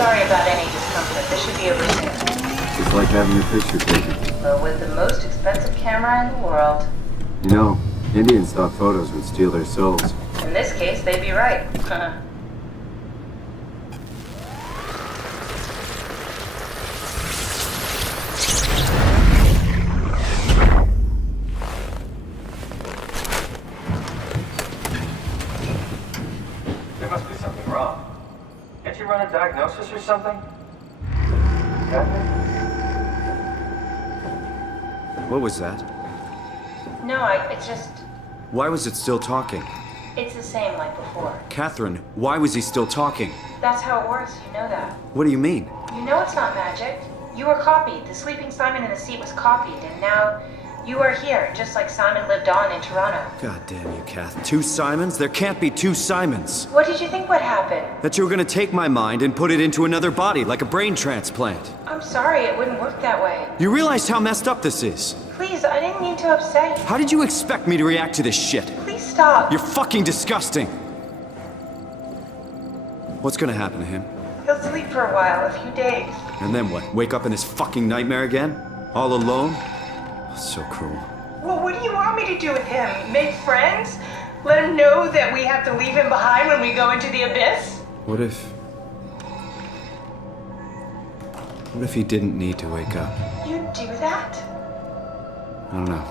Sorry about any discomfort. This should be over soon. It's like having your picture taken. But with the most expensive camera in the world. You know, Indian stock photos would steal their souls. In this case, they'd be right. There must be something wrong. Can't you run a diagnosis or something? What was that? No, it's just... Why was it still talking? It's the same like before. Catherine, why was he still talking? That's how it works, you know that. What do you mean? You know it's not magic. You were copied. The sleeping Simon in the seat was copied, and now you are here, just like Simon lived on in Toronto. God damn you, Kath. 2 Simons? There can't be 2 Simons. What did you think would happen? That you were gonna take my mind and put it into another body, like a brain transplant. I'm sorry, it wouldn't work that way. You realize how messed up this is? Please, I didn't mean to upset you. How did you expect me to react to this shit? Please stop. You're fucking disgusting. What's gonna happen to him? He'll sleep for a while, a few days. And then what? Wake up in this fucking nightmare again? All alone? So cruel. Well, what do you want me to do with him? Make friends? Let him know that we have to leave him behind when we go into the abyss? What if he didn't need to wake up? You'd do that? I don't know.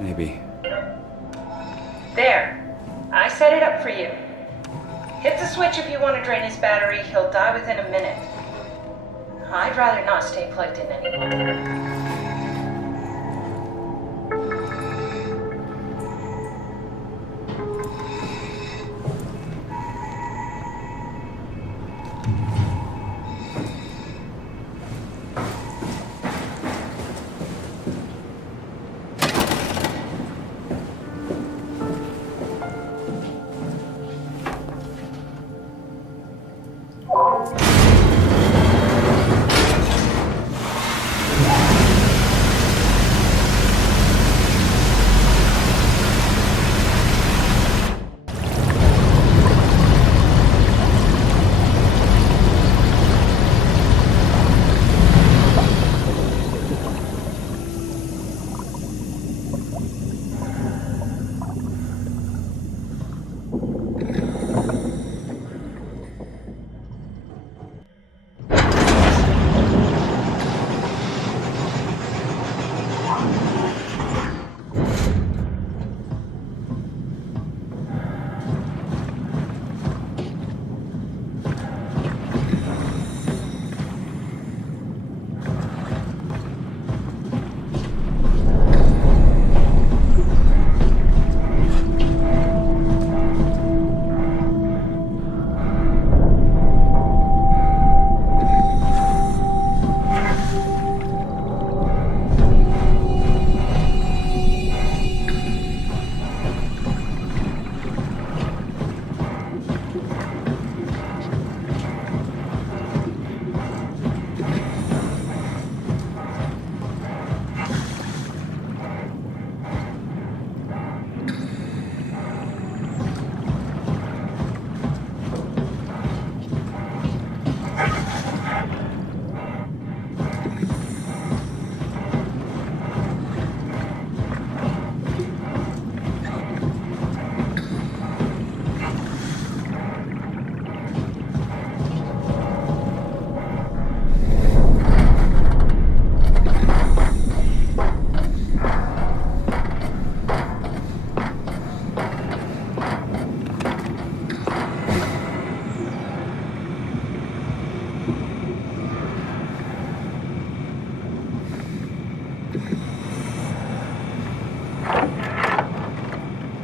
Maybe. There. I set it up for you. Hit the switch if you want to drain his battery. He'll die within a minute. I'd rather not stay plugged in anymore.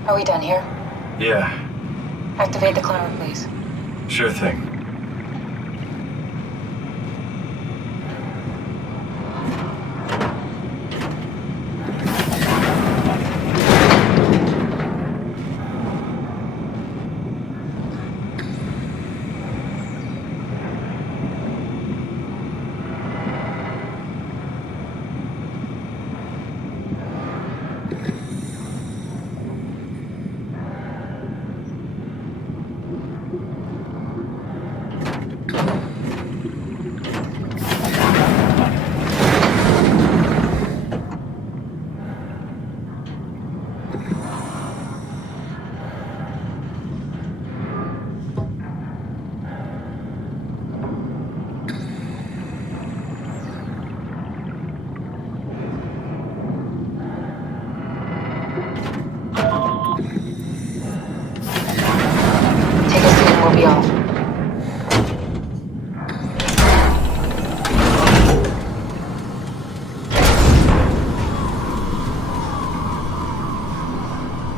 Are we done here? Yeah, Activate the climber, please. sure thing. be all.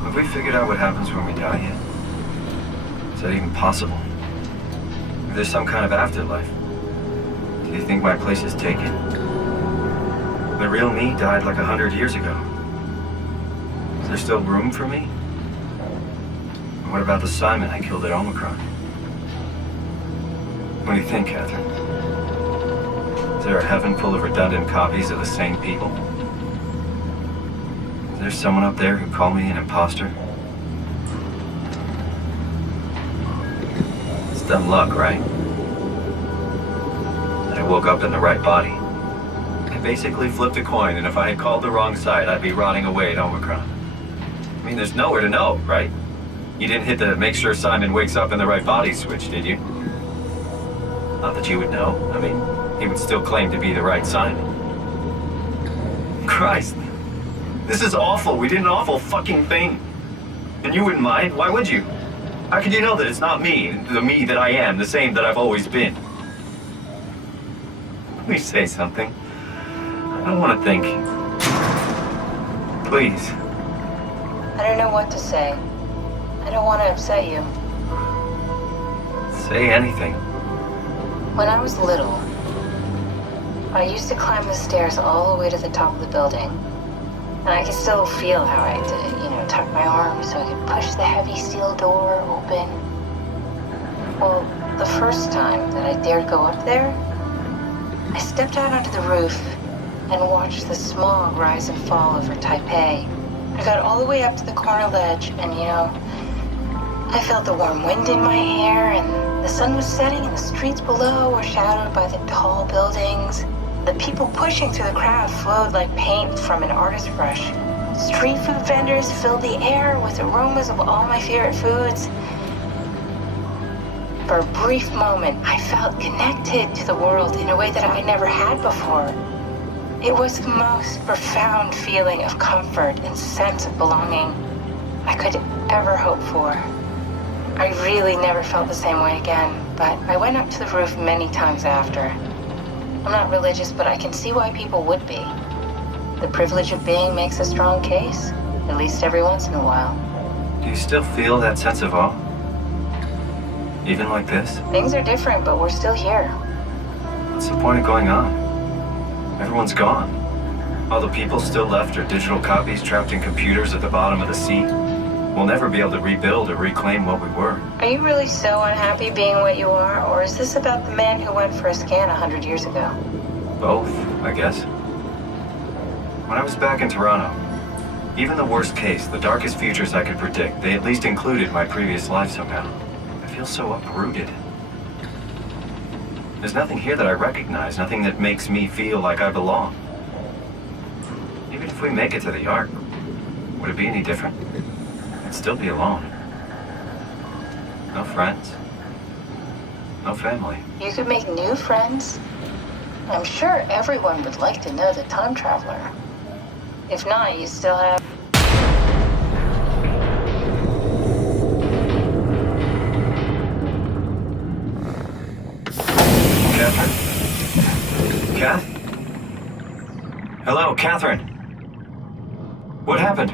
Have we figured out what happens when we die yet? Is that even possible? If there's some kind of afterlife, do you think my place is taken? The real me died like 100 years ago. Is there still room for me? And what about the Simon I killed at Omicron? What do you think, Catherine? Is there a heaven full of redundant copies of the same people? Is there someone up there who called me an imposter? It's dumb luck, right? That I woke up in the right body. I basically flipped a coin, and if I had called the wrong side, I'd be rotting away at Omicron. I mean, there's nowhere to know, right? You didn't hit the make sure Simon wakes up in the right body switch, did you? Not that you would know. I mean, he would still claim to be the right Simon. Christ. This is awful. We did an awful fucking thing. And you wouldn't mind? Why would you? How could you know that it's not me, the me that I am, the same that I've always been? Please say something. I don't want to think. Please. I don't know what to say. I don't want to upset you. Say anything. When I was little, I used to climb the stairs all the way to the top of the building. And I could still feel how I had to, tuck my arms so I could push the heavy steel door open. Well, the first time that I dared go up there, I stepped out onto the roof and watched the smog rise and fall over Taipei. I got all the way up to the corner ledge and, I felt the warm wind in my hair and the sun was setting and the streets below were shadowed by the tall buildings. The people pushing through the crowd flowed like paint from an artist's brush. Street food vendors filled the air with aromas of all my favorite foods. For a brief moment, I felt connected to the world in a way that I never had before. It was the most profound feeling of comfort and sense of belonging I could ever hope for. I really never felt the same way again, but I went up to the roof many times after. I'm not religious, but I can see why people would be. The privilege of being makes a strong case, at least every once in a while. Do you still feel that sense of awe? Even like this? Things are different, but we're still here. What's the point of going on? Everyone's gone. All the people still left are digital copies trapped in computers at the bottom of the sea. We'll never be able to rebuild or reclaim what we were. Are you really so unhappy being what you are, or is this about the man who went for a scan 100 years ago? Both, I guess. When I was back in Toronto, even the worst case, the darkest futures I could predict, they at least included my previous life somehow. I feel so uprooted. There's nothing here that I recognize, nothing that makes me feel like I belong. Even if we make it to the Ark, would it be any different? I'd still be alone. No friends. No family. You could make new friends. I'm sure everyone would like to know the time traveler. If not, you still have... Catherine? Kath? Hello, Catherine. What happened?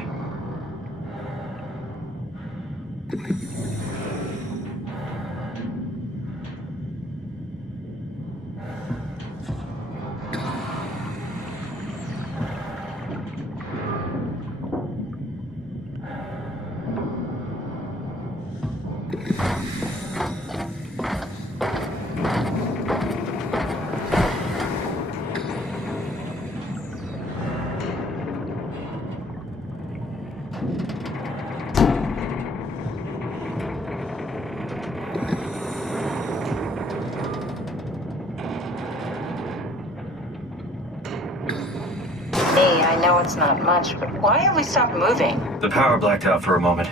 I know it's not much, but why have we stopped moving? The power blacked out for a moment.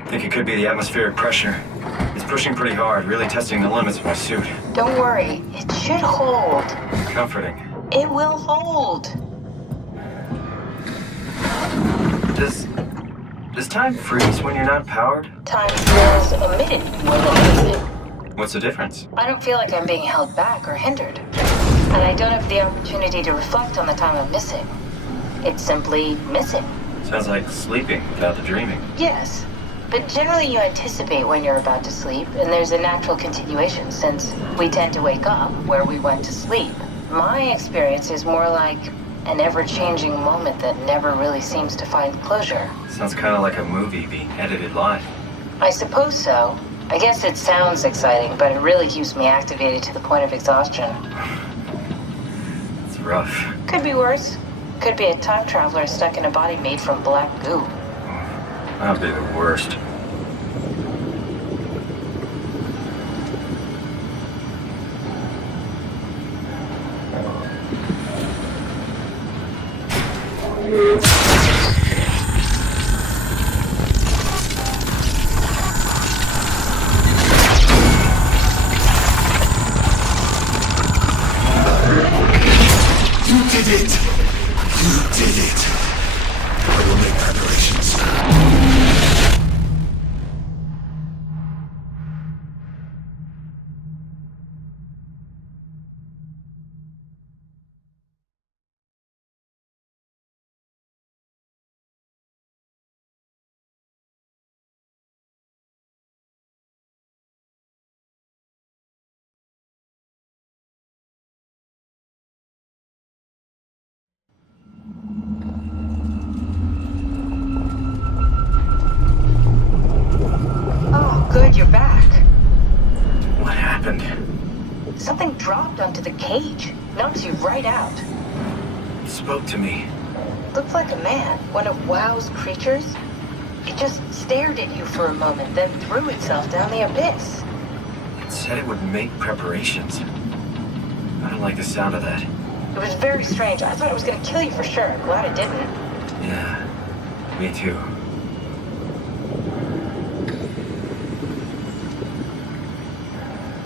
I think it could be the atmospheric pressure. It's pushing pretty hard, really testing the limits of my suit. Don't worry, it should hold. Comforting. It will hold. Does time freeze when you're not powered? Time feels emitted more than anything. What's the difference? I don't feel like I'm being held back or hindered. And I don't have the opportunity to reflect on the time I'm missing. It's simply missing. Sounds like sleeping without the dreaming. Yes, but generally you anticipate when you're about to sleep, and there's a natural continuation since we tend to wake up where we went to sleep. My experience is more like an ever-changing moment that never really seems to find closure. Sounds kind of like a movie being edited live. I suppose so. I guess it sounds exciting, but it really keeps me activated to the point of exhaustion. It's rough. Could be worse. Could be a time traveler stuck in a body made from black goo. That'd be the worst. You did it! You did it! I will make preparations. Oh, good, you're back. What happened? Something dropped onto the cage. Knocks you right out. It spoke to me. Looked like a man, one of WoW's creatures. It just stared at you for a moment, then threw itself down the abyss. It said it would make preparations. I don't like the sound of that. It was very strange. I thought it was gonna kill you for sure. I'm glad it didn't. Yeah, me too.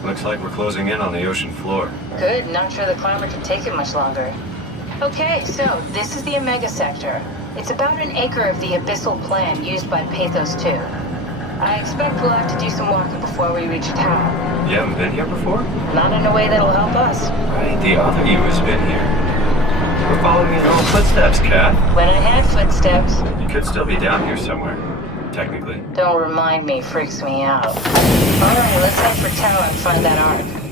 Looks like we're closing in on the ocean floor. Good, not sure the climber can take it much longer. Okay, so this is the Omega Sector. It's about an acre of the abyssal plan used by Pathos 2. I expect we'll have to do some walking before we reach town. You haven't been here before? Not in a way that'll help us. Right, the other you has been here. We're following your own footsteps, Kath. When I had footsteps, You could still be down here somewhere, technically. don't remind me, freaks me out. Alright, let's head for town and find that ark.